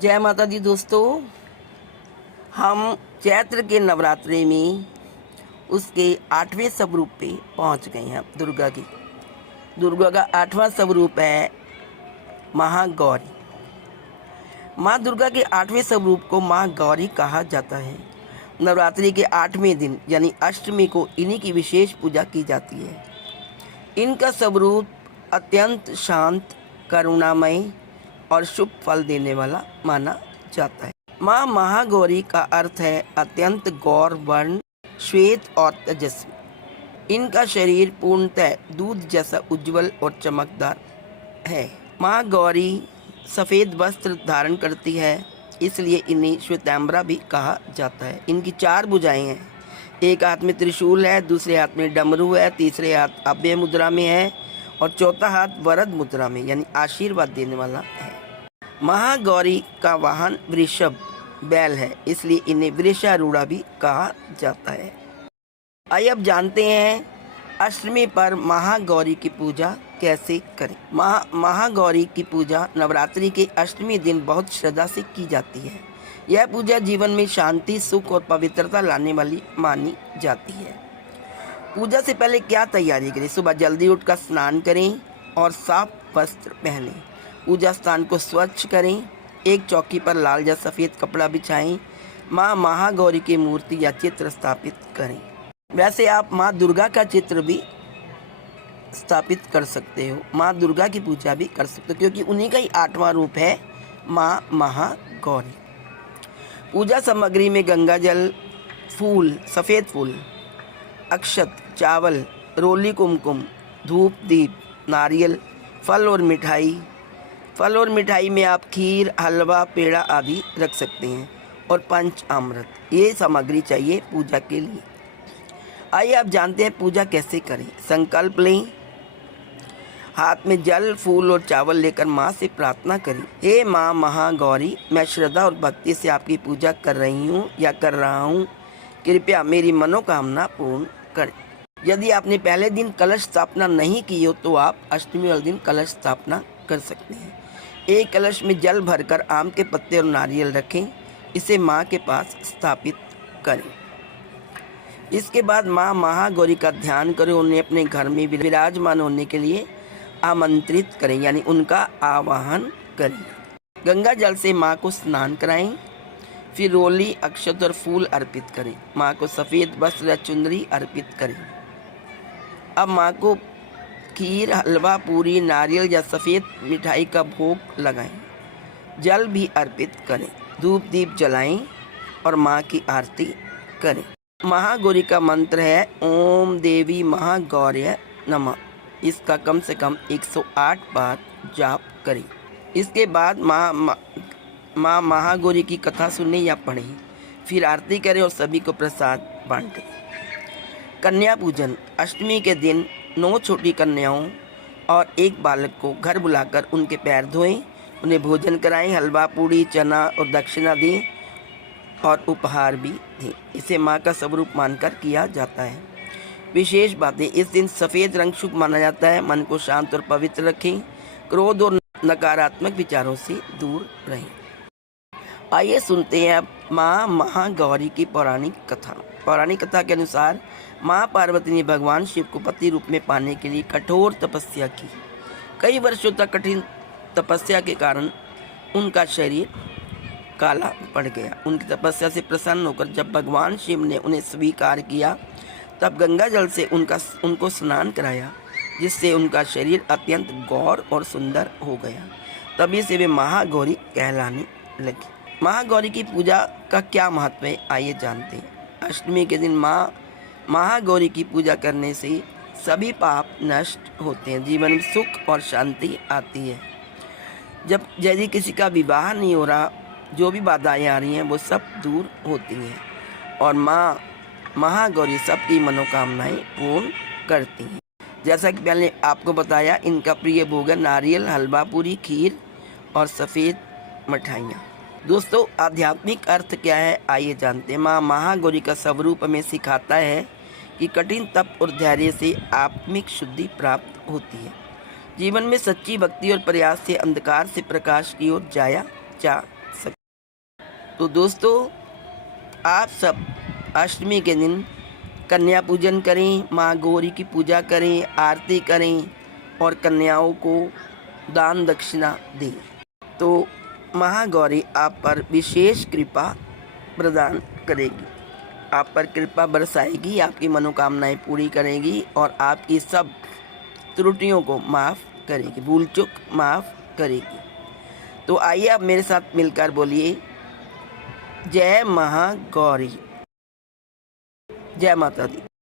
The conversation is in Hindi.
जय माता दी दोस्तों। हम चैत्र के नवरात्रि में उसके 8वें स्वरूप पे पहुंच गए हैं। दुर्गा का 8वां स्वरूप है महागौरी। माँ दुर्गा के 8वें स्वरूप को महागौरी कहा जाता है। नवरात्रि के 8वें दिन यानी अष्टमी को इन्हीं की विशेष पूजा की जाती है। इनका स्वरूप अत्यंत शांत, करुणामय और शुभ फल देने वाला माना जाता है। माँ महागौरी का अर्थ है अत्यंत गौर वर्ण, श्वेत और तेजस्वी। इनका शरीर पूर्णतः दूध जैसा उज्जवल और चमकदार है। माँ गौरी सफ़ेद वस्त्र धारण करती है, इसलिए इन्हें श्वेतांबरा भी कहा जाता है। इनकी 4 भुजाएं हैं। एक हाथ में त्रिशूल है, दूसरे हाथ में डमरू है, तीसरे हाथ अभय मुद्रा में है और चौथा हाथ वरद मुद्रा में यानी आशीर्वाद देने वाला है। महागौरी का वाहन वृषभ बैल है, इसलिए इन्हें वृषारूढ़ा भी कहा जाता है। आइए अब जानते हैं अष्टमी पर महागौरी की पूजा कैसे करें। महागौरी की पूजा नवरात्रि के अष्टमी दिन बहुत श्रद्धा से की जाती है। यह पूजा जीवन में शांति, सुख और पवित्रता लाने वाली मानी जाती है। पूजा से पहले क्या तैयारी करें? सुबह जल्दी उठकर स्नान करें और साफ वस्त्र पहनें। पूजा स्थान को स्वच्छ करें। एक चौकी पर लाल या सफ़ेद कपड़ा बिछाएं। माँ महागौरी की मूर्ति या चित्र स्थापित करें। वैसे आप माँ दुर्गा का चित्र भी स्थापित कर सकते हो। माँ दुर्गा की पूजा भी कर सकते हो क्योंकि उन्हीं का ही 8वां रूप है माँ महागौरी। पूजा सामग्री में गंगा जल, फूल, सफ़ेद फूल, अक्षत, चावल, रोली, कुमकुम, धूप, दीप, नारियल, फल और मिठाई। फल और मिठाई में आप खीर, हलवा, पेड़ा आदि रख सकते हैं और पंचामृत, ये सामग्री चाहिए पूजा के लिए। आइए आप जानते हैं पूजा कैसे करें। संकल्प लें। हाथ में जल, फूल और चावल लेकर माँ से प्रार्थना करें। हे माँ महागौरी, मैं श्रद्धा और भक्ति से आपकी पूजा कर रही हूँ या कर रहा हूँ। कृपया मेरी मनोकामना पूर्ण करें। यदि आपने पहले दिन कलश स्थापना नहीं की हो तो आप अष्टमी वाले दिन कलश स्थापना कर सकते हैं। एक कलश में जल भरकर आम के पत्ते और नारियल रखें। इसे माँ के पास स्थापित करें। इसके बाद माँ महागौरी का ध्यान करें। उन्हें अपने घर में विराजमान होने के लिए आमंत्रित करें यानी उनका आवाहन करें। गंगा जल से माँ को स्नान कराएं। फिर रोली, अक्षत और फूल अर्पित करें। माँ को सफ़ेद वस्त्र या चुनरी अर्पित करें। अब माँ को खीर, हलवा, पूरी, नारियल या सफ़ेद मिठाई का भोग लगाएं। जल भी अर्पित करें। धूप दीप जलाएं और माँ की आरती करें। महागौरी का मंत्र है ओम देवी महागौर्य नमः। इसका कम से कम 108 बार जाप करें। इसके बाद माँ महागौरी की कथा सुनें या पढ़ें। फिर आरती करें और सभी को प्रसाद बांटें। कन्या पूजन। अष्टमी के दिन 9 छोटी कन्याओं और एक बालक को घर बुलाकर उनके पैर धोएं, उन्हें भोजन कराएं, हलवा, पूड़ी, चना और दक्षिणा दें और उपहार भी दें। इसे माँ का स्वरूप मानकर किया जाता है। विशेष बातें, इस दिन सफ़ेद रंग शुभ माना जाता है। मन को शांत और पवित्र रखें। क्रोध और नकारात्मक विचारों से दूर रहें। आइए सुनते हैं अब माँ महागौरी की पौराणिक कथा। पौराणिक कथा के अनुसार माँ पार्वती ने भगवान शिव को पति रूप में पाने के लिए कठोर तपस्या की। कई वर्षों तक कठिन तपस्या के कारण उनका शरीर काला पड़ गया। उनकी तपस्या से प्रसन्न होकर जब भगवान शिव ने उन्हें स्वीकार किया तब गंगा जल से उनको स्नान कराया, जिससे उनका शरीर अत्यंत गौर और सुंदर हो गया। तभी से वे महागौरी कहलाने लगी। महागौरी की पूजा का क्या महत्व है, आइए जानते हैं। अष्टमी के दिन माँ महागौरी की पूजा करने से सभी पाप नष्ट होते हैं, जीवन में सुख और शांति आती है। यदि किसी का विवाह नहीं हो रहा, जो भी बाधाएं आ रही हैं वो सब दूर होती हैं और माँ महागौरी सबकी मनोकामनाएं पूर्ण करती हैं। जैसा कि पहले आपको बताया, इनका प्रिय भोग है नारियल, हलवा, पूरी, खीर और सफ़ेद मिठाइयाँ। दोस्तों, आध्यात्मिक अर्थ क्या है, आइए जानते हैं। माँ महागौरी का स्वरूप हमें सिखाता है कि कठिन तप और धैर्य से आत्मिक शुद्धि प्राप्त होती है। जीवन में सच्ची भक्ति और प्रयास से अंधकार से प्रकाश की ओर जाया जा सकता है। तो दोस्तों, आप सब अष्टमी के दिन कन्या पूजन करें, माँ गौरी की पूजा करें, आरती करें और कन्याओं को दान दक्षिणा दें। तो महागौरी आप पर विशेष कृपा प्रदान करेगी, आप पर कृपा बरसाएगी, आपकी मनोकामनाएं पूरी करेगी और आपकी सब त्रुटियों को माफ़ करेगी, भूल चूक माफ़ करेगी। तो आइए आप मेरे साथ मिलकर बोलिए, जय महागौरी, जय माता दी।